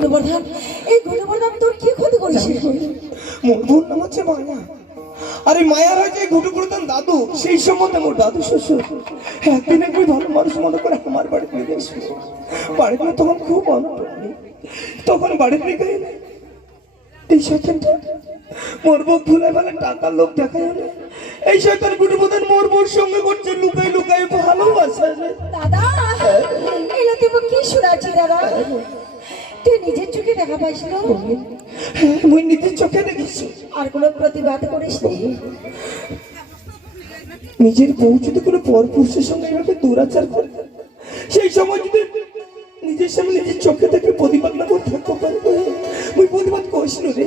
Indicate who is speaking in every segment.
Speaker 1: গুণবর্ধন এই গুণবর্ধন তোর কি ক্ষতি করেছে?
Speaker 2: মোর বোন নাম হচ্ছে মায়া। আরে মায়া হয়েছে ঘুটু প্রধান দাদু সেই সম্বন্ধে মোর দাদু শ্বশুর। একদিন একবার ভালো মানুষ মনে করে আমার বাড়িতে নিয়ে এসে বাড়িতে তখন খুব অনটনি। তখন বাড়িতে নিয়ে গেলে এই শয়তানটা মোর বউ ভুলে ফেলে টাকার লোক দেখা গেলে এই শয়তান ঘুটু প্রধান মোর বউর সঙ্গে করছে লুকাই লুকাই ভালোবাসা।
Speaker 1: দাদা এলো তুই কি শোনাচ্ছি দাদা? তুই নিজের চোখে দেখা পাইস না?
Speaker 2: হ্যাঁ মুই নিজের চোখে দেখেছি।
Speaker 1: আর কোনো প্রতিবাদ করিস
Speaker 2: নিজের বউ যদি কোনো পর পুরুষের সঙ্গে এভাবে দুরাচার করে সেই সময় যদি নিজের সামনে নিজের চোখে থেকে প্রতিবাদ না করে থাকতে পারব ওই প্রতিবাদ করিস রে।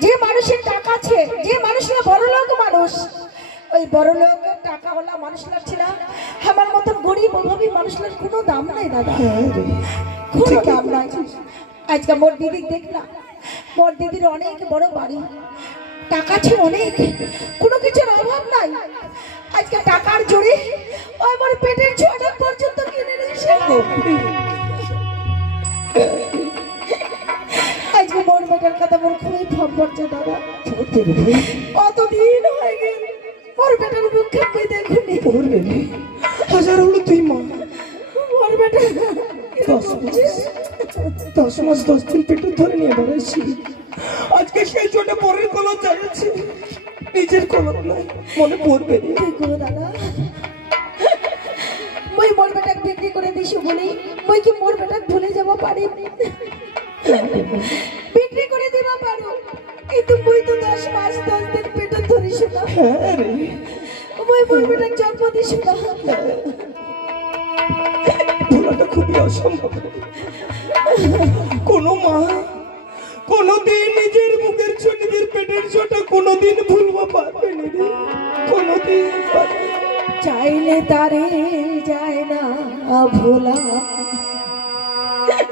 Speaker 1: যে মানুষের টাকা আছে যে মানুষরা বড় লোক মানুষ ওই বড় লোক টাকাওয়ালা মানুষরা ছিল আমার মতন গরিব অভাবী মানুষের কোনো দাম নাই দাদা। কোনো দাম নাই। আজকে মোর দিদি দেখলাম মোর দিদির অনেক বড় বাড়ি। টাকা আছে অনেক কোনো কিছুর অভাব নাই। আজকে টাকার জোরে ওই আমার পেটের ছোট পর্যন্ত কিনে নিয়েছে বেটার কথা মোর খুবই ভাব পড়ছে দাদা। কতদিন হয়ে গেল? মোর বেটার মুখে কই দেখুনি।
Speaker 2: পড়বে হাজার হলো তুই মা।
Speaker 1: মোর বেটা
Speaker 2: দশ মাস। দশ মাস দশ দিন পেটে ধরে নিয়ে বেড়াইছি। আজকে সেই ছোট পরের কলম জানাচ্ছে নিজের কলম নাই মনে পড়বে
Speaker 1: দাদা? মই মোর বেটাক বিক্রি করে দিছি বলি মই কি মোর বেটাক ভুলে যাব পারি? দশ মাস দশ দিন পেটে ধরিস না
Speaker 2: হ্যাঁ রে।
Speaker 1: মই মোর বেটাক জন্ম দিস না
Speaker 2: ভোলাটা খুবই অসম্ভব। কোনো মা কোনোদিন নিজের মুখের ছোট নিজের পেটের ছোট কোনোদিন ভুলবা পারবে না কোনোদিন
Speaker 1: চাইলে তারে যায় না ভোলা।